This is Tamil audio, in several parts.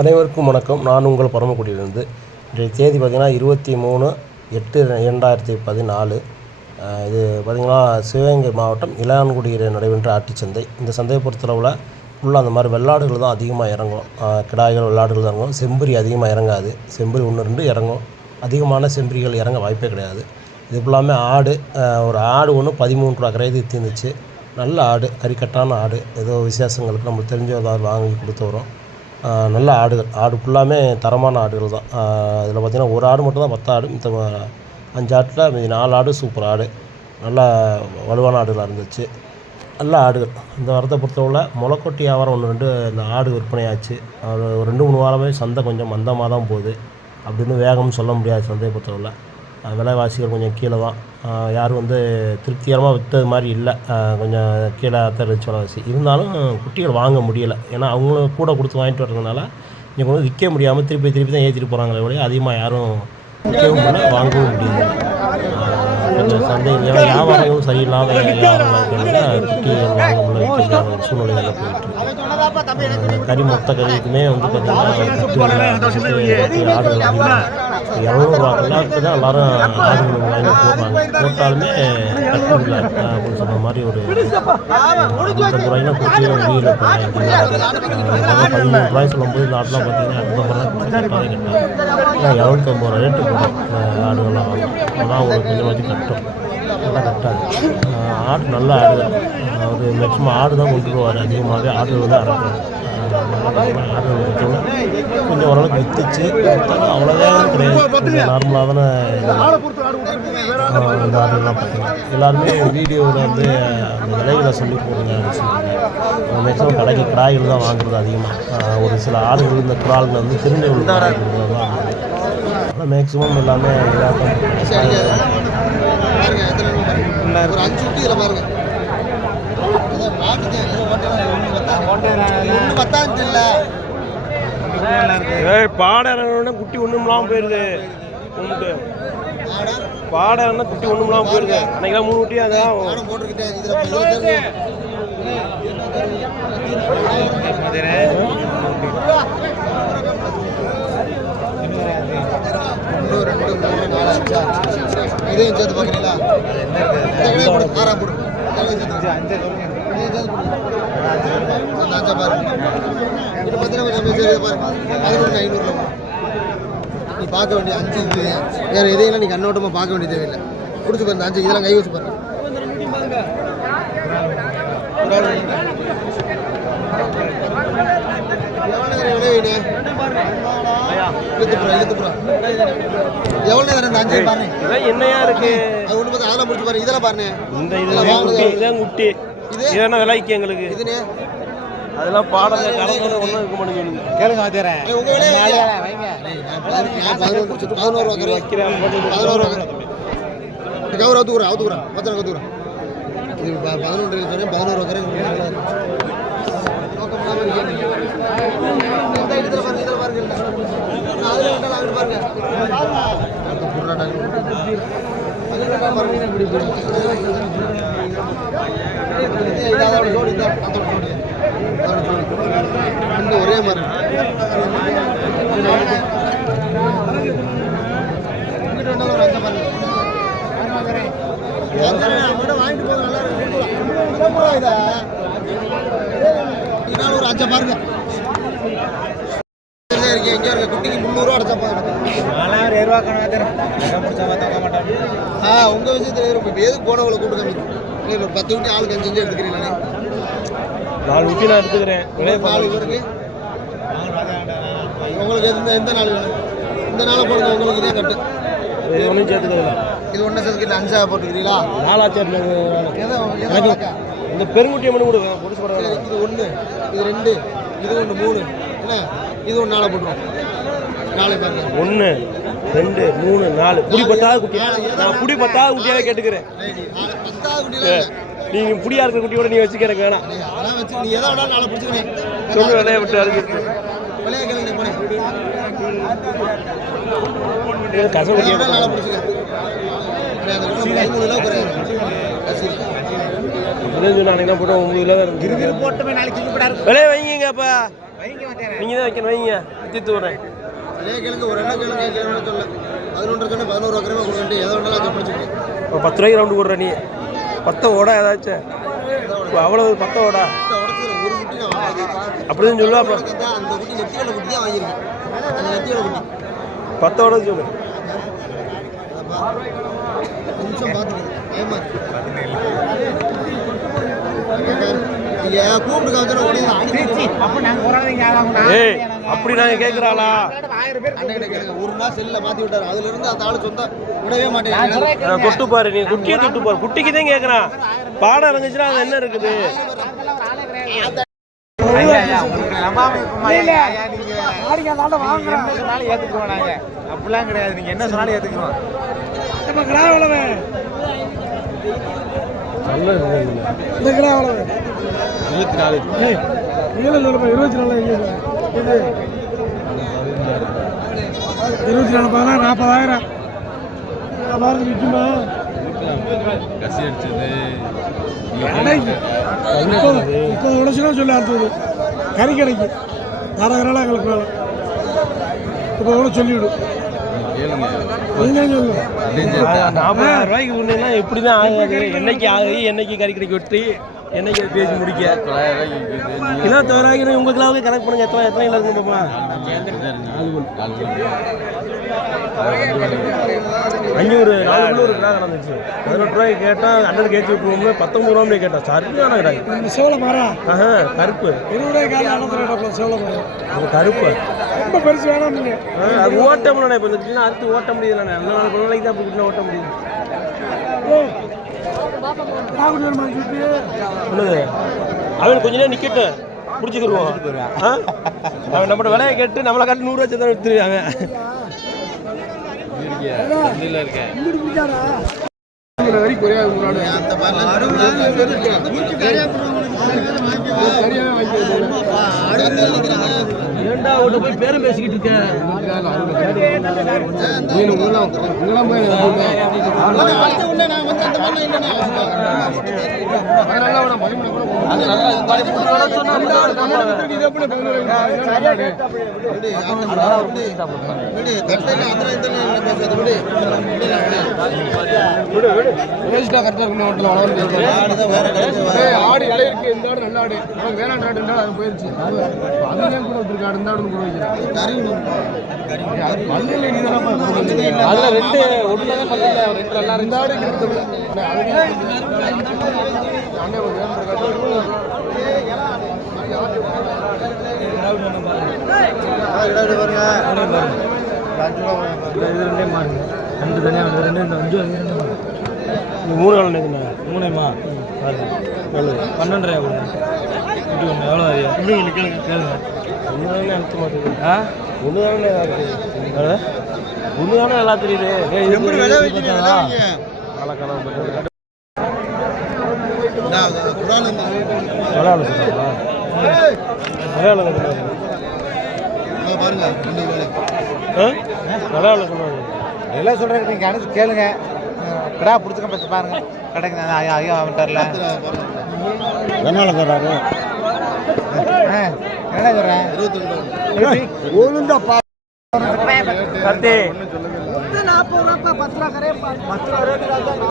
அனைவருக்கும் வணக்கம். நான் உங்கள் பரமக்குடியிலிருந்து. இன்றைய தேதி பார்த்திங்கன்னா இருபத்தி மூணு எட்டு இரண்டாயிரத்தி பதினாலு. இது பார்த்திங்கன்னா சிவகங்கை மாவட்டம் இளையான்குடியில் நடைபெற்ற ஆட்டுச்சந்தை இந்த சந்தையை பொறுத்தளவில் ஃபுல்லாக அந்த மாதிரி வெள்ளாடுகள் தான் அதிகமாக இறங்கும். கிடாய்கள் வெள்ளாடுகள் தான் இறங்கும். செம்பரி அதிகமாக இறங்காது. செம்பரி ஒன்று ரெண்டு இறங்கும். அதிகமான செம்பரிகள் இறங்க வாய்ப்பே கிடையாது. இது ஃபுல்லாமே ஆடு. ஒரு ஆடு ஒன்று பதிமூணு ரூபா கரையது தீர்ந்துச்சு நல்ல ஆடு கறிக்கட்டான ஆடு. ஏதோ விசேஷங்களுக்கு நம்மளுக்கு தெரிஞ்ச ஏதாவது வாங்கி கொடுத்து வரோம் நல்ல ஆடுகள். ஆடு ஃபுல்லாமே தரமான ஆடுகள் தான். அதில் பார்த்திங்கன்னா ஒரு ஆடு மட்டும் தான் பத்து ஆடு மித்த அஞ்சு ஆட்டில் மீதி நாலு ஆடு சூப்பர் ஆடு. நல்லா வலுவான ஆடுகளாக இருந்துச்சு. நல்ல ஆடுகள். இந்த வாரத்தை பொறுத்தவரை முளைக்கொட்டி வியாபாரம் ஒன்று ரெண்டு இந்த ஆடு விற்பனையாச்சு. அது ஒரு ரெண்டு மூணு வாரமே சந்தை கொஞ்சம் மந்தமாக தான் போகுது. அப்படின்னு வேகம்னு சொல்ல முடியாது சந்தையை பொறுத்தவரை. விலைவாசிகள் கொஞ்சம் கீழே தான். யாரும் வந்து திருப்திகரமாக விற்றது மாதிரி இல்லை. கொஞ்சம் கீழே தான் இருந்துச்சு விலைவாசி. இருந்தாலும் குட்டிகள் வாங்க முடியலை. ஏன்னா அவங்களும் கூட கொடுத்து வாங்கிட்டு வர்றதுனால இங்கே வந்து விற்க முடியாமல் திருப்பி திருப்பி தான் ஏற்றிட்டு போகிறாங்களே ஒழிய அதிகமாக யாரும் விற்கவும் முடியல வாங்கவும் முடியல. கொஞ்சம் சந்தை வியாபாரங்களும் சரியில்லாத வியாபாரம் இருக்கிறதுனால குட்டிகள் வாங்க முடியல விற்க சூழ்நிலையில் போயிட்டு கறி மொத்த கறிக்குமே வந்து பார்த்தீங்கன்னா ஆடுகள் அதிகம் இரநூறுவாக்கெல்லாம் தான் எல்லாரும் ஆடுகள் வாங்கி போடுறாங்க போட்டாலுமே கட்டுல அப்படின்னு சொன்ன மாதிரி ஒரு ஐம்பது ரூபாய்னா கொடுத்து வெளியில் பதிமூணு ரூபாய் சொல்லும்போது இந்த ஆட்டெலாம் பார்த்தீங்கன்னா ஐம்பது ரூபாய் ரூபா ரேட்டு போடும் ஆடுகள்லாம் வாங்கும் அதான் ஒரு கொஞ்சம் வச்சு கட்டும் நல்லா கட்டாது ஆடு நல்லா ஆடு அவர் மேக்ஸிமம் ஆடு தான் கொண்டு வருவார் அதிகமாகவே ஆடுகள் தான் இறக்குவார் கொஞ்சம் ஓரளவுக்கு வித்துச்சு அவ்வளோதான் கிடையாது. நார்மலாக தானே இந்த ஆடுகள்லாம் பார்த்தீங்கன்னா எல்லாருமே வீடியோவில் வந்து அந்த விலைகளை சொல்லி போடுங்க அப்படின்னு சொல்லுவாங்க மேக்ஸிமம் கடைக்கு கிடாய்கள் தான் வாங்குறது அதிகமாக ஒரு சில ஆடுகள் இந்த குடால்கள் வந்து திருநெல்வேலி தான் ஆனால் மேக்ஸிமம் எல்லாமே இதாட்டம் பாருங்க எத்தனை ரூபா பாருங்க. ஒரு அஞ்சு குட்டி இதில் பாருங்க அதான் பார்த்துட்டேன் ஏதோ ஓட்டையெல்லாம் ஒண்ணு பத்தா- ஒண்ணு பத்தான்னு தெரியல ஏய் குட்டி ஒண்ணுமெல்லாம் போயிருது. உண்டு ஆடா குட்டி ஒண்ணுமெல்லாம் போயிருது. அன்னைக்கு மூணு குட்டி அதான் இதையும் சேர்த்து பார்க்குறீங்களா? ஆறாம் அஞ்சா பாருங்க. இது பார்த்தீங்கன்னா கொஞ்சம் அமைச்சர் இதை பாருங்க பதினொன்று ஐநூறுல நீ பார்க்க வேண்டிய அஞ்சு இது வேறு எதையும் நீ கண்ணோட்டமாக பார்க்க வேண்டிய தேவையில்லை கொடுத்து பாருங்க அஞ்சு இதெல்லாம் கை வச்சு பாருங்க என்னையா இருக்கு? அது ஒன்று பார்த்து அதெல்லாம் முடிச்சு பாருங்க. இதெல்லாம் பாருங்க. இந்த இதான் குட்டி. இது? என்ன விலைக்கு எங்களுக்கு இதுனே அதெல்லாம் பாடம் கலந்து ஒன்றும் இருக்க மாட்டேங்குது கேளுங்க வாத்தியாரே உங்க விலையை வைங்க நான் பதினோரு பதினோரு ரூபா கறி பதினோரு ரூபா கறி இந்த கவுரை அவுத்துக்குறேன் அவுத்துக்குறேன் பத்திரம் அவுத்துக்குறேன் இது பதினொன்று சொன்னேன் பதினோரு இடத்துல பாருங்க ஒரே மாதிரி ஒரு அஞ்சு வாங்கிட்டு போக நல்லா இருக்கும் இதனால ஒரு பாருங்க. இருக்கு எங்கே இருக்க குட்டிக்கு முந்நூறுவா அடைச்சா போதும் ஆ உங்கள் விஷயத்தில் இருக்கும் எதுக்கு போனவங்களை கூட்டு கம்மி? இல்லை ஒரு பத்து குட்டி ஆளுக்கு அஞ்சு அஞ்சு எடுத்துக்கிறீங்களே நாலு குட்டி நான் எடுத்துக்கிறேன். நாலு பேருக்கு உங்களுக்கு எந்த எந்த நாள் வேணும்? இந்த நாளை போடுங்க உங்களுக்கு இதே கட்டு. இது ஒன்றும் சேர்த்துக்கிறதில்ல இது ஒன்றை சேர்த்துக்கிட்டு அஞ்சா போட்டுக்கிறீங்களா? நாலாச்சு எதோ எதோ? இந்த பெருங்குட்டியை மட்டும் கொடுங்க பொடிச்சு இது ஒன்று இது ரெண்டு இது ஒன்று மூணு என்ன? இது ஒன்று நாளை போட்டுருவோம். நாளை பாருங்க. ஒன்று ரெண்டு மூணு நாலு. புடி பத்தாவது குட்டியா நான் புடி பத்தாவது குட்டியாவே கேட்டுக்கிறேன். நீங்க புடியா இருக்கிற குட்டியோட நீ வச்சுக்க எனக்கு வேணாம். நீ எதை வேணாலும் நாளை பிடிச்சிக்கிறேன் சொல்லு விலையை விட்டு அதுக்கு விலையை கேளுங்க போனேன் கச எதை குட்டியை வேணாலும் நாளை பிடிச்சிக்க. கிலோ இப்படின்னு சொன்னா அன்னைக்கு தான் போட்டு ஒன்பது கிலோ தான் இருந்துச்சு போட்டுமே நாளைக்கு விலையை வைங்க அப்பா நீங்கள் தான் வைக்கணும் வைங்க. தீர்த்து விட்றேன் கேளுங்க ஒரு எண்ணம் கேளுங்க கேளுங்க சொல்ல. பதினொன்று சொன்ன பதினோரு ரூபா கொடுக்கண்டு எதை அதை பத்து ரூபாய்க்கு ரவுண்டு போடுற நீ. பத்த ஓடா ஏதாச்சும். இப்போ அவ்வளோ பத்த ஓடா. உடச்சி ஒரு குட்டி நான் வாங்கியிருக்கேன் அப்படிதான் சொல்லு அப்போ. அந்த குட்டி நெத்தியோட குட்டி தான் வாங்கியிருக்கேன். அந்த நெத்தியோட குட்டி. பத்த ஓட சொல்லு. ஏமா நீங்கள் கூப்பிட்டு காமிச்சா உடனே ஏய் அப்படி அண்ணன் கேளுங்க ஒரு நாள் செல்லில் மாற்றி விட்டாரு. அதுல இருந்து அந்த ஆளு சொந்த விடவே மாட்டேன் தொட்டு பாரு நீ குட்டியை தொட்டு பாரு. குட்டிக்கு தான் கேட்குறான் பாடம் இருந்துச்சுன்னா அது என்ன இருக்குது? அப்படிலாம் கிடையாது. நீங்க என்ன சொன்னாலும் ஏத்துக்கிறோம் நல்ல இருக்குது இருபத்தி நாலு. இருபத்தி நாலு இது. இருபத்தி நாலு பதினாறு நாற்பதாயிரம். வியாபாரத்துக்கு விற்குமா கசி அடிச்சது. முப்பது உடச்சுனா சொல்லி அடுத்தது கறி கடைக்கு நாடகனால எங்களுக்கு வேலை இப்போ கூட சொல்லிவிடு. கேளுங்க நீங்க சொல்லு நாற்பதாயிரம் ரூபாய்க்கு எப்படி தான் ஆகாது? என்னைக்கு ஆகுது? என்னைக்கு கறி கடைக்கு வெட்டி? என்னைக்கு பேசி முடிக்க? ரூபாய்க்கு. கிலோ தொள்ளாயிரம் உங்கள் கிலோவுக்கு கணக்கு பண்ணுங்க. எத்தனை எத்தனை கிலோ இருக்குமா அஞ்சூறு நாலு கிலோ கிடா நடந்துச்சு. பதினெட்டு ரூபாய்க்கு கேட்டால் அண்ணன் கேட்டு விட்டுருவோம்னு பத்தொம்பது ரூபாய் கேட்டான் சரியான இந்த சேவலை மாறா ஆஹா கருப்பு. இருபது ரூபாய் காலம் அண்ணன் இடத்துல சேவலை கருப்பு. ரொம்ப பெருசு வேணாம் நீங்க. அது ஓட்ட முடியல இப்போ இந்த அறுத்து ஓட்ட முடியல கொஞ்ச நாளைக்கு தான் கிட்ட ஓட்ட என்னது? அவன் கொஞ்ச நேரம் நிக்கட்டும். பிடிச்சிக்கிருவோம். ஆ? அவன் நம்மளோட விலையை கேட்டு நம்மளை காட்டி நூறுரூவா சேர்த்து எடுத்துருவாங்க இருக்கேன் ஏண்டா போய் பேரம் பேசிக்கிட்டு இருக்க ஆடு இலை இருக்கு இந்த ஆடு நல்ல ஆடு. ஆனால் வேளாண் இருந்தாலும் அது போயிருச்சு. அது அதுதான் கூட இந்த ஆடு கூட வைக்கிறேன் பல்லில் நீ தான் அதுல ரெண்டு ஒண்ணுல தான் பக்கத்துல ரெண்டு நல்லா இந்த ஆடு கிடைத்தது அண்ணே ஒரு காட்டு இது ரெண்டே மாறுங்க ரெண்டு தனியாக ரெண்டு ரெண்டு அஞ்சு ரெண்டு. மூணு நாள் நினைக்குண்ணா மூணேமா நல்லது பன்னெண்டரை கொடுங்க குட்டி ஒன்று எவ்வளோ ஐயா இன்னும் கேளுங்க கேளுங்க. ஒன்று தானே அழுத்த மாட்டேங்குது ஆ? ஒன்று தானே ஒன்று தானே நல்லா தெரியுது. எப்படி விலை நல்லா கனவு பண்ணுறது பாருங்க எல்லாம் சொல்றேன் நீங்க அனுப்பிச்சு கேளுங்க. கிடா பிடிச்சுக்க பற்றி பாருங்க கடைக்கு நான் ஐயா ஐயா வந்துட்டார்ல என்ன சொல்கிறாரு என்ன சொல்றேன் ஒழுங்கா பா கார்த்தி நாற்பது ரூபா பத்து ரூபா கரையா பத்து ரூபா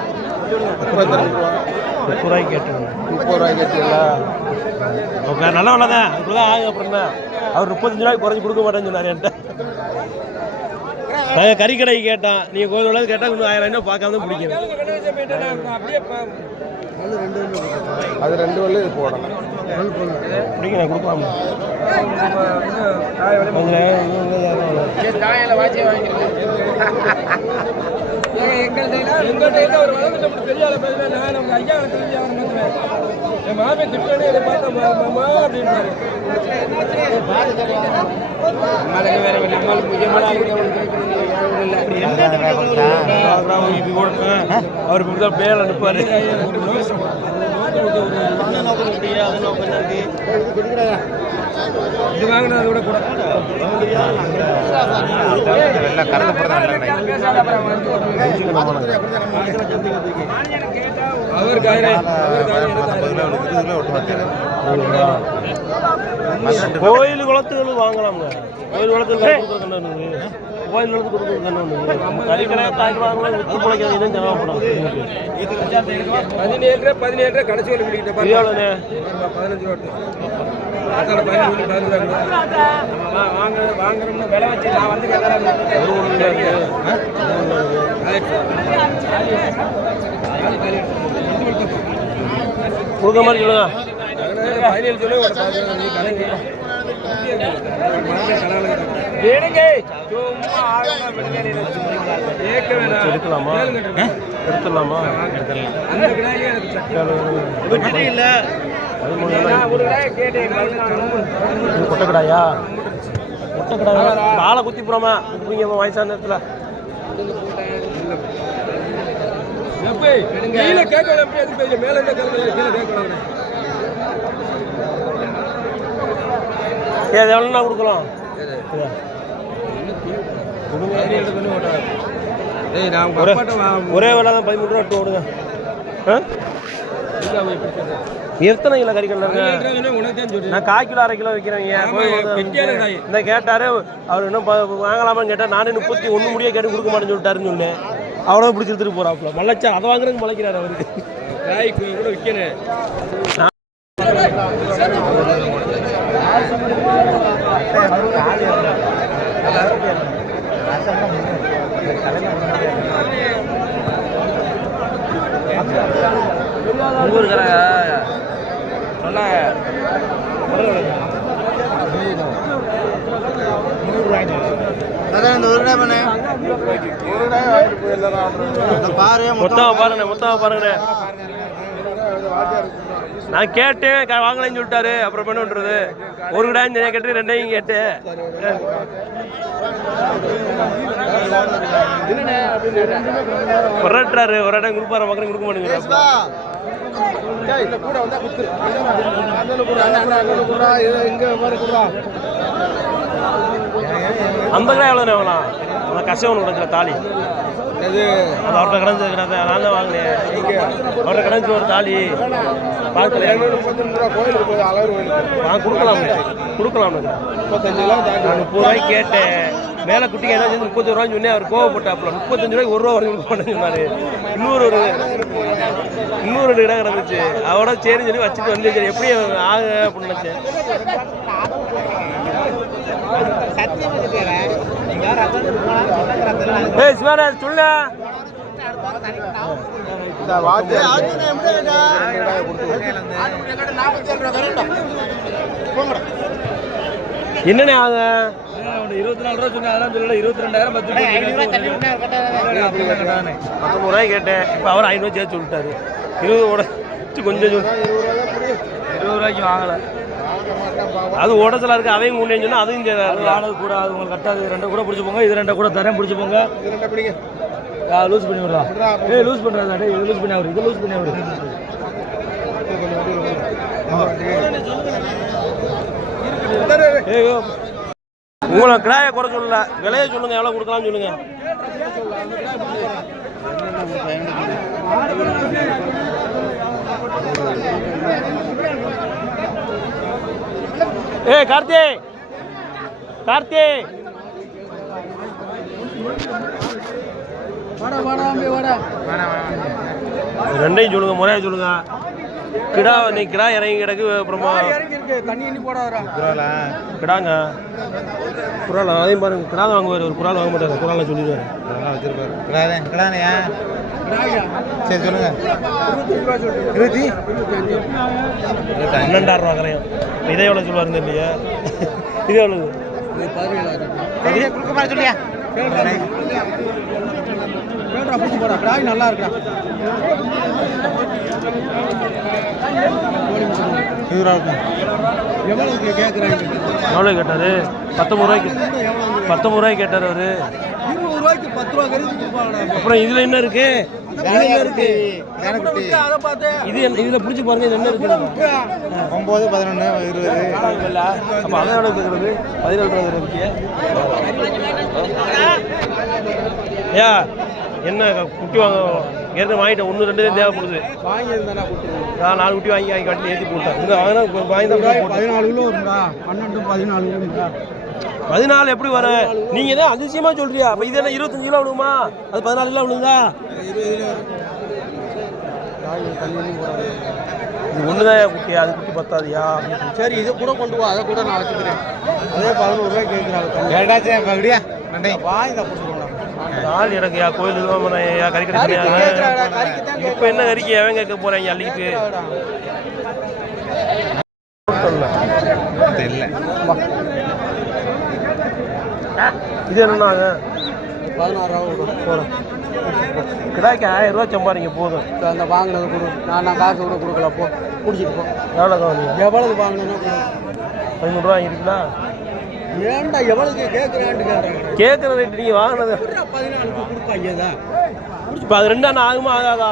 இருக்கு முப்பது ரூபாய்க்கு கேட்டுருங்க முப்பது ரூபாய்க்கு கேட்டீங்களா? ஓகே நல்ல வேலை தான். அதுக்குள்ள ஆகும் அப்புறம் என்ன அவர் முப்பத்தஞ்சு ரூபாய்க்கு குறைஞ்சி கொடுக்க மாட்டேன்னு சொன்னார் என்கிட்ட. நாங்கள் கறி கடைக்கு கேட்டான். நீங்கள் கோயில் உள்ளது கேட்டால் இன்னும் ஆயிரம் ரூபாய் பார்க்காம தான் பிடிக்கணும் அது ரெண்டு வள்ளி இது போடணும். பிடிக்கணும் கொடுக்கலாம் கொஞ்சம் தாயில வாட்சி எங்கள்கிட்ட ஒரு வளர்ந்து பெரிய ஆளை பேசுனா நான் நம்ம ஐயா தெரிஞ்சு அவன் பேசுவேன் என் மாமே திட்டனே இதை பார்த்தா மாமா அப்படின்றாரு நம்மளுக்கு வேற நம்மளுக்கு முக்கியமான ஆளுக்கு இப்படி கொடுப்பேன் அவர் இப்படி தான் பேரில் நிற்பார் இது வாங்கினா அதை விட கூட அவர் கோயில் குளத்துகள் வாங்கலாம்ங்க கோயில் குளத்துல கோயில் குளத்துக்கு கொடுக்குறது கறிக்கடை தாய்க்கலாம் வித்து பிழைக்கிறது இன்னும் தேவைப்படும் பதினேழு பதினேழு கடைசி பிடிக்கிட்ட பதினஞ்சு ரூபா பதினஞ்சு ரூபா வாங்க வாங்குறோம்னு விலை வச்சு நான் வந்து கொடுக்க மாதிரி சொல்லுங்க. பதினேழு சொல்லி வேணுங்க. கேட்க எடுக்கலாமா? எடுத்துடலாமா? கொட்டக்கடாயா கொட்டக்கடாயா காலை குத்தி போடாமா இப்படிங்க வயசான நேரத்தில். கீழே போய் மேல கீழே கேட்கலாம் ஏ அது எவ்வளோண்ணா கொடுக்கலாம்? நான் ஒரே வேலை தான் பதிமூணு ரூபா விட்டு விடுங்க ஆ? எத்தனை கிலோ கறி கண்டுங்க உனக்கு தான் சொல்றேன். நான் கால் கிலோ அரை கிலோ விற்கிறேங்க. இந்த கேட்டாரு அவர் இன்னும் வாங்கலாமான்னு கேட்டால் நானே முப்பத்தி ஒன்று முடிய கேட்டு கொடுக்க மாட்டேன்னு சொல்லிட்டாருன்னு சொன்னேன். அவ்வளோ பிடிச்சி எடுத்துட்டு போறாப்புல. மலைச்சா அதை வாங்குறதுக்கு மலைக்கிறாரு அவருக்கு காய் கூட விற்கணும் அதான் இந்த ஒரு டைம் ஒரு டைம் வாங்கிட்டு போயிடலாம் இந்த மொத்தமாக பாருங்க மொத்தமாக பாருங்கண்ணே. நான் கேட்டேன் வாங்கலைன்னு சொல்லிட்டாரு. அப்புறம் என்ன பண்றது? ஒரு கடாயும் தனியாக கேட்டு ரெண்டையும் கேட்டு விரட்டுறாரு ஒரு இடம் கொடுப்பாரு மக்களும் கொடுக்க மாட்டேங்கிறாரு. அந்த கடை எவ்வளோ வேணாம் அந்த கஷ்டம் உடைச்சல தாலி. இது அது அவர்கிட்ட கிடந்தது கிடந்த நான் தான் வாங்கினேன். அவர்கிட்ட கிடந்துச்சு ஒரு தாலி. பார்க்கல. முப்பத்தஞ்சு கோயிலுக்கு போய் நான் கொடுக்கலாம். கொடுக்கலாம். முப்பத்தஞ்சு ரூபா முப்பது ரூபாய்க்கு கேட்டேன். மேலே குட்டிக்கு என்ன செஞ்சு முப்பத்தி ரூபான்னு சொன்னேன். அவர் கோவப்பட்டாப்புல. முப்பத்தஞ்சு ரூபாய்க்கு ஒரு ரூபா வரைக்கும் கொடுக்க மாட்டேன்னு சொன்னாரு. இன்னொரு ஒரு இன்னொரு ரெண்டு இடம் கிடந்துச்சு. அவட சரின்னு சொல்லி வச்சுட்டு வந்து சரி எப்படி ஆக அப்படின்னு நினச்சேன். ஏய் சிவராஜ் சொல்ல இந்த என்னண்ணே ஆக இருபத்தி நாலு ரூபா சொன்னேன் அதெல்லாம் சொல்லல இருபத்தி ரெண்டாயிரம் பத்து பத்தொம்பது ரூபாய் கேட்டேன். இப்போ அவர் ஐநூறு சேர்த்து சொல்லிட்டாரு. இருபது உடச்சு கொஞ்சம் இருபது ரூபாய்க்கு வாங்கலை. அது உடச்சலா இருக்கு அதையும் மூணு சொன்னா அதையும். ஆனது கூட அது உங்களுக்கு கட்டாது ரெண்டு கூட பிடிச்சி போங்க இது ரெண்டை கூட தரேன் பிடிச்சி போங்க. லூஸ் பண்ணி விடுறா. ஏய் லூஸ் பண்ணுறதா டேய் இது லூஸ் பண்ணி அவரு இது லூஸ் பண்ணி அவரு. உங்களை கிராய குறை சொல்லல. விலையை சொல்லுங்க எவ்வளோ கொடுக்கலாம்னு சொல்லுங்க. ஏய் கார்த்தி. கார்த்தி. வாடா வாடா அம்பி வாடா. ரெண்டையும் சொல்லுங்க முறையாக சொல்லுங்க. கிடா நீ கிடா இறங்கி கிடக்கு அப்புறமா இறங்கி இருக்கு தண்ணி எண்ணி போடாதடா. கிடாங்க. குரால் அதையும் பாருங்க. கிடா வாங்குவார் ஒரு குரால் வாங்க மாட்டார் குராலை சொல்லிடுவார். வச்சிருப்பாரு. சரி சொல்லுங்க. இருபத்தி பன்னெண்டாயிரம் ரூபா கரையும். இதே எவ்வளோ சொல்லுவாருங்க இல்லையா இது எவ்வளோ பதினேழாயிரம் கொடுக்க மாதிரி சொல்லியா? கேட்ரா பிடிச்சி போடா. நல்லா இருக்கா? ரூபா இருக்கும் எவ்வளவுக்கு கேட்குறாங்க எவ்வளோ கேட்டார்? பத்தொம்பது ரூபாய்க்கு பத்தொம்பது ரூபாய்க்கு கேட்டார் அவர். இருபது ரூபாய்க்கு பத்து ரூபா அப்புறம் இதில் என்ன இருக்கு? இது என்ன- இதுல பிடிச்சி பாருங்க இது என்ன இருக்கு ஒம்பது பதினொன்று இருபது. அப்போ அதை எவ்வளோ கேட்குறது பதினேழு ரூபா இருக்கு. ஏயா என்ன குட்டி வாங்க. ஏற்கனவே வாங்கிட்டேன் ஒன்று ரெண்டு தான் தேவைப்படுது. நான் நாலு குட்டி வாங்கி வாங்கி கட்டி ஏற்றி போட்டேன். இந்த வாங்கினா வாங்கி தான் பதினாலு கிலோ பன்னெண்டு பதினாலு கிலோ பதினாலு எப்படி வர? நீங்க தான் அதிசயமா சொல்றியா? அப்ப இது என்ன இருபத்தஞ்சு கிலோ விழுமா அது பதினாலு கிலோ விழுந்தா இது ஒண்ணுதான் குட்டி? அது குட்டி பத்தாதியா? சரி இதை கூட கொண்டு வா. அதை கூட நான் வச்சுக்கிறேன். அதே பதினோரு ரூபாய் கேட்குறாங்க. ஏடாச்சே பகுடியா நன்றி வாங்கி தான் கொடுத்துருவோம் ஆள் எனக்குயா கோயில் இதுவாமனையா கறி கறிக்கு கேட்குறாடா கிடையாது கறிக்கு தான் இப்ப என்ன கறிக்கு எவன் கேட்க போறாங்க தெரியல. இது என்னன்னாங்க பதினாறு ரூபா வரும் போறோம் கிடாய்க்கு ஆயிரம் ரூபாய் சம்பாதிங்க போதும். அந்த வாங்கினது கொடு நான் நான் காசு கூட கொடுக்கல போ குடிச்சிட்டு போ. எவ்வளோ எவ்வளவு வாங்கினா பதிமூணு ரூபா இருக்குங்களா ஏன்டா எவ்வளவுக்கு கேட்குறான்ட்டு கேட்குறாங்க கேட்குற ரேட்டு நீங்கள் வாங்கினது பதினாலுக்கு கொடுப்பாங்க தான் இப்போ அது ரெண்டு அண்ணா ஆகுமா ஆகாதா?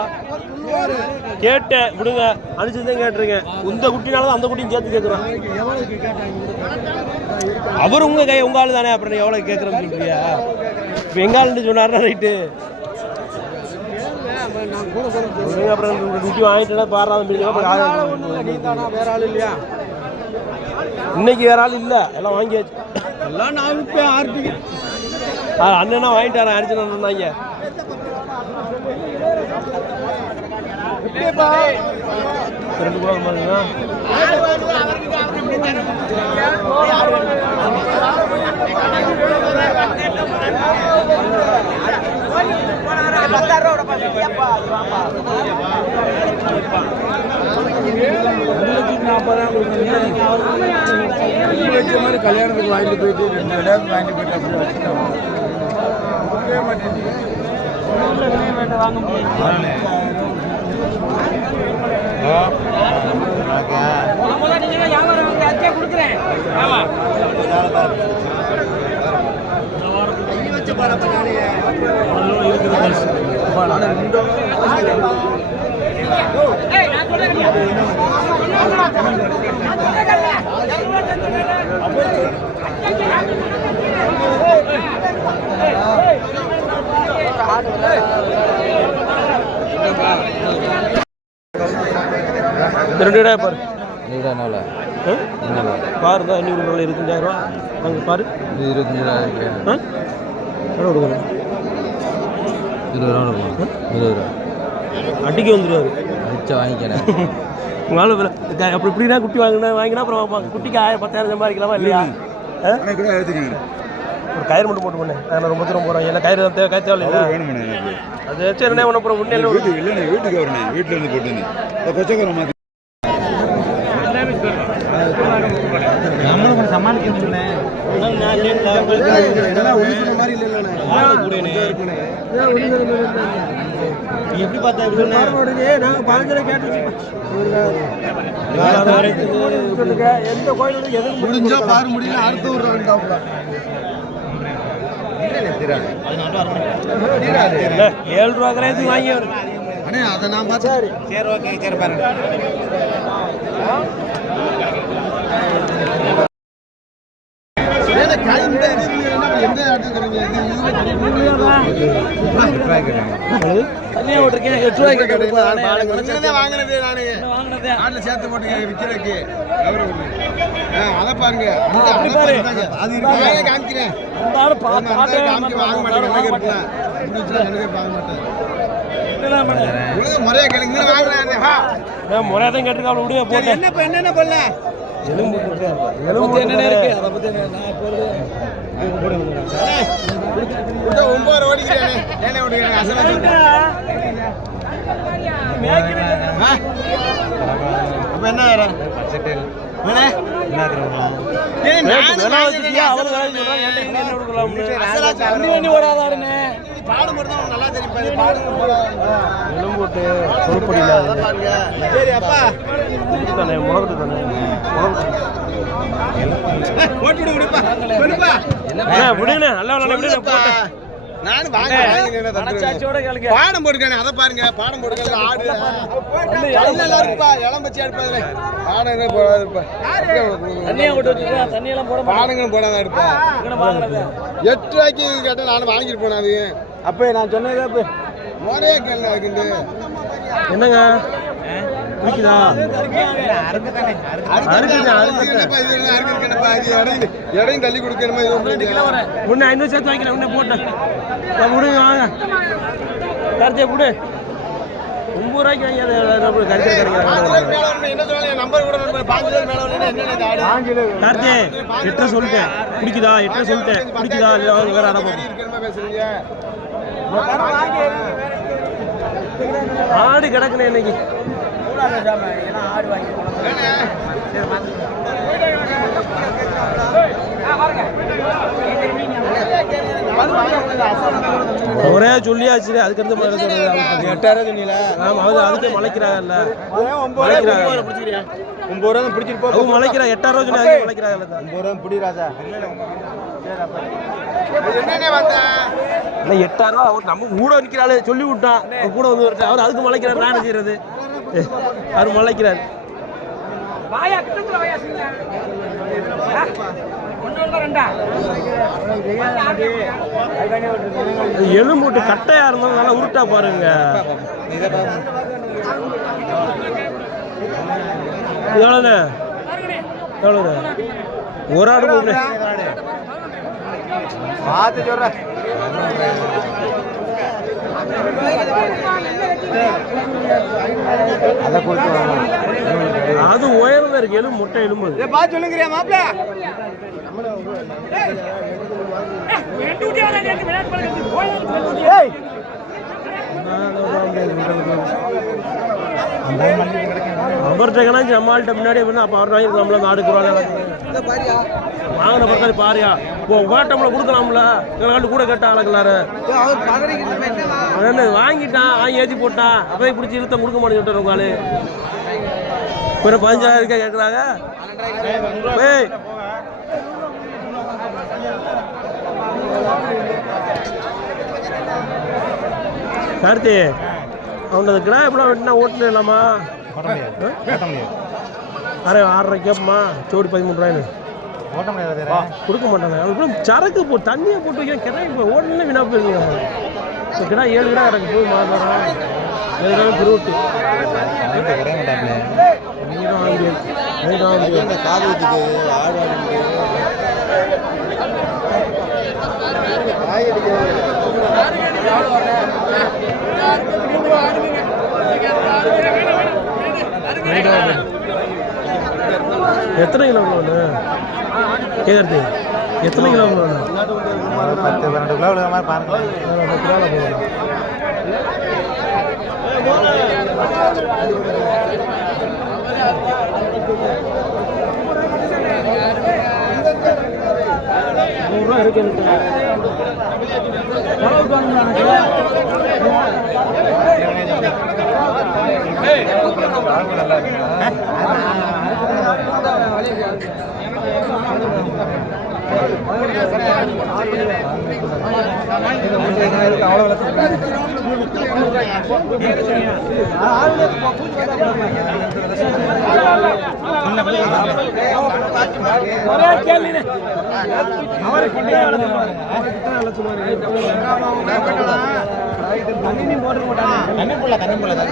கேட்டேன் விடுங்க. அனுப்பிச்சு தான் கேட்டுருங்க இந்த குட்டினால அந்த குட்டியும் சேர்த்து கேட்குறேன் அவர் உங்க கை உங்க ஆளு தானே. அப்புறம் எவ்வளோ கேட்குறேன்னு சொல்றியா? இப்போ எங்க ஆளுன்னு சொன்னார்னா ரைட்டு அப்புறம் குட்டி வாங்கிட்டு தானா வேற ஆள் இல்லையா? இன்னைக்கு வேற ஆள் இல்லை. எல்லாம் வாங்கியாச்சு. எல்லாம் நான் விற்பேன் ஆர்டிக்கு அண்ணனா வாங்கிட்டு வரேன் அடிச்சு சொன்னாங்க ரெண்டு கூட பாருங்க வச்ச மாதிரி கல்யாணத்துக்கு வாங்கிட்டு போயிட்டு ரெண்டு இடம் வாங்கிட்டு போயிட்டு அப்படி வச்சுட்டாங்க ரெண்டு இடம் பாரு. நீடானால தான் அஞ்சூறு ரூபாய் இருபத்தஞ்சாயிரம் ரூபா. அங்கே பாரு. இது இருபத்தஞ்சு ரூபா இருக்கு. ஆ? எவ்வளோ இருபது ரூபா இருக்கும் இருபது ரூபா. அடிக்க வந்துடுவார் மிச்சம் வாங்கிக்கிறேன். உங்களால் அப்படி இப்படின்னா குட்டி வாங்கினா வாங்கினா அப்புறம். குட்டிக்கு ஆயிரம் பத்தாயிரம் சம்பாதிக்கலாமா இல்லையா? ஆ? ஒரு கயிறு மட்டும் போட்டு பண்ணேன் அதில் ரொம்ப தூரம் போகிறோம் இல்லை கயிறு தேவை கயிறு தேவை இல்லை அது சரி என்ன பண்ண அப்புறம் உன்னையில ஒரு வீட்டுக்கு வரணும் வீட்டுல இருந்து போட்டு கொச்சக்கரை மாத்தி நம்மளும் கொஞ்சம் சமாளிக்க முடியல நீ எப்படி பார்த்தா எப்படி நாங்கள் பதினஞ்சு கேட்டு எந்த கோயிலும் எதுவும் முடிஞ்சா பாரு முடியல அடுத்த ஒரு ரவுண்டாப்ல ஏழு ரூபா கரையத்துக்கு வாங்கி வரும் அண்ணே அதை நான் பார்த்தேன் சரி. ஓகே சரி பாருங்க ஏன்னா கை இந்த இது நீங்க என்ன எந்த ஆட்டுங்கிறீங்க இது தனியாக எட்டு ரூபாய்க்கு இது வாங்கினது நானு ஆட்டில் சேர்த்து போட்டு விற்கிறதுக்கு அதை பாருங்க. அது காமிக்கிறேன் வாங்க என்ன மாட்டேன் முறையா கேளுங்க முறையாக தான் கேட்டிருக்காங்க விடுங்க போட்டு என்ன என்னென்ன கொல்ல எலும்பு எலும்பு என்னென்ன இருக்கு அதை பற்றி நான் கொடுத்தா ஒன்பது ஓடிக்கிறேன் ஆ? அப்ப என்ன? வேற வேணே? நல்லா பொறுப்படி சரி அப்பா தானே முளகட்டு தானே விடு நல்லா விடுங்க நானும் வாங்க பாடம் போட்டுக்கானே அதை பாருங்க பாடம் போட்டுக்கான ஆடு இருக்குப்பா இளம் பச்சி அடுப்பதுல பாடம் என்ன போடாதுப்பா தண்ணியை கொண்டு வச்சுருக்கா தண்ணியெல்லாம் போட பாடங்களும் போடாத அடுப்பா வாங்குறது எட்டு ரூபாய்க்கு கேட்டால் நானும் வாங்கிட்டு போனேன் அது அப்போ நான் சொன்னது அப்போ முறையா கேள்வி என்னங்க? பிடிக்குதா இடையும் தள்ளி கொடுக்கணுமா இது ஐநூறு சேர்த்து வைக்கிறேன் ஒன்று போட்டேன் விடுங்க வாங்க. கருத்தியை கொடு ஒம்பது ரூபாய்க்கு வாங்கி என்ன நம்பர் கூட ஆடு? எட்டு சொல்லிட்டேன். பிடிக்குதா எட்டு சொல்லிட்டேன். பிடிக்குதா இல்லை வாங்க ஆடு கிடக்குனே இன்னைக்கு. இருக்கிற மாதிரி பேசுறீங்க. ஆடு இன்னைக்கு ஒரே சொல்லியாச்சு அதுக்கடுத்து எட்டாயிரம் சொன்னீங்களா? ஆமா அது அதுக்கே மலைக்கிறாங்கல்ல மலைக்கிறாங்க? ஒன்பது ரூபா தான் பிடிச்சிட்டு போ. மலைக்கிறா எட்டாயிரம் சொல்லி அதுக்கே மலைக்கிறாங்கல்ல ஒன்பது ரூபா பிடி ராஜா. இல்லை எட்டாயிரம் அவர் நம்ம கூட நிற்கிறாள் சொல்லி விட்டான். கூட வந்து. அவர் அதுக்கு மலைக்கிறார் நான் செய்யறது. அவர் மலைக்கிறார் அது எலும்புட்டு கட்டையா இருந்தாலும் நல்லா உருட்டா பாருங்க. எவ்வளோண்ணே எவ்வளோண்ணே ஒரு ஆடு பார்த்து சொல்கிறேன் அதை கொடுத்து அது உயரம் இருக்கு. எலும்பு முட்டை எலும்பு. பார்த்து சொல்லுங்கிறியா மாப்பிள்ள அவர்கிட்ட கணக்கு நம்மள்கிட்ட முன்னாடி அப்போ அவர் வாங்கி நம்மள நாடு குறாங்க வாங்கின பக்கத்து பாரியா? இப்போ ஓட்டம்ல கொடுக்கலாம்ல? எங்களுக்கு கூட கேட்டா ஆளுக்கலாரு. என்ன வாங்கிட்டான் வாங்கி ஏற்றி போட்டான் அப்போயே பிடிச்சி இழுத்த கொடுக்க மாட்டேன்னு சொல்லிட்டு உங்க ஆளு. இப்போ பதினஞ்சாயிரம் இருக்கா கேட்குறாங்க ஏய். கார்த்தி அவன் கிடா எப்படிலாம் வெட்டினா ஓட்டுல இல்லாமா ஓட்ட முடியாது ஓட்ட முடியாது அரை ஆறரை கேட்பமா ஜோடி பதிமூணு ரூபாய்னு ஓட்ட முடியாது கொடுக்க மாட்டாங்க அதுக்குள்ள சரக்கு போ தண்ணியை போட்டு வைக்க கிடா இப்போ ஓடனே வீணா போயிருங்க இப்போ கிடா ஏழு கிடா கிடக்கு போய் மாதம் ஏழு கிடா எத்தனை கிலோ ஒன்று கேட்குறது எத்தனை கிலோ ஒரு பத்து பன்னெண்டு கிலோ மாதிரி பாருங்க நூறுரூவா இருக்கு ஒரே கேள்வி அவரை கிட்டே தண்ணி போட்டு போட்டாங்க தண்ணி புள்ள தண்ணி புள்ள தண்ணி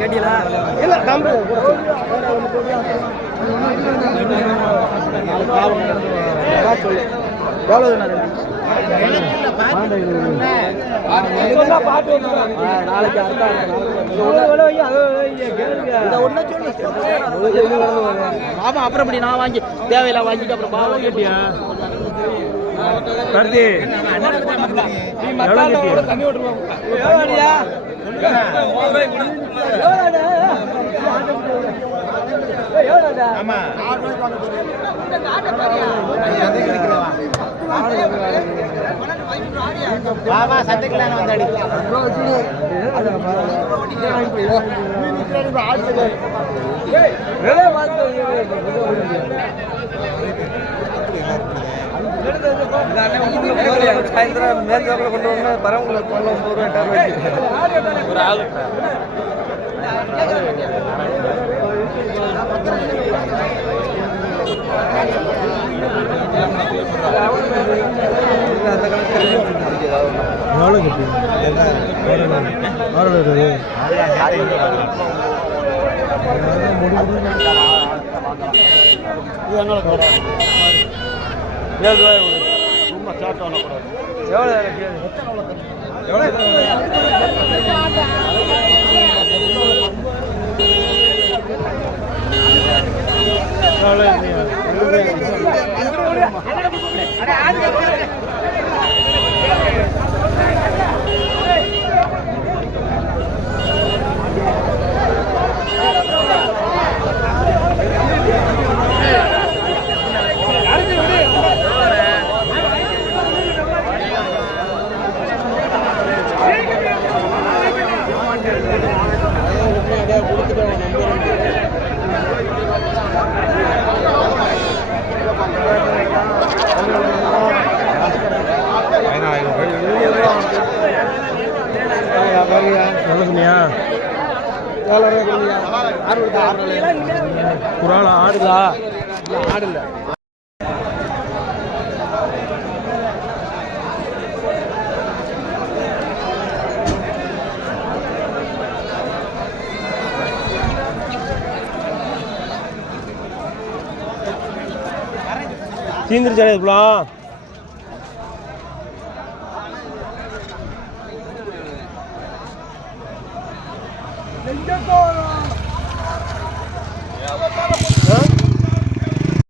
கேட்டீங்களா இல்லை நம்பு எவ்வளோ நாளைக்கு அப்புறம் இப்படி நான் வாங்கி தேவையில்லாம் வாங்கிட்டு அப்புறம் பாவா கேட்டியா கருதி தண்ணி விட்டுருவாங்க பாபா சத்துக்கலான வந்தாடி சாயந்தரம் மேற்காப்பில் கொண்டு வந்து பரவங்களை கொண்டு ஒன்பது ஒரு ஆளு எவ்வளோ கட்டி ஆறு ஏழு ரூபாய் சும்மா சாப்பிட்டு வரக்கூடாது எவ்வளோ எவ்வளோ எவ்வளோ சொன்னியா ஒரு ஆள் ஆடுதா ஆடு இல்லை தீந்துருச்சானே இப்பலாம்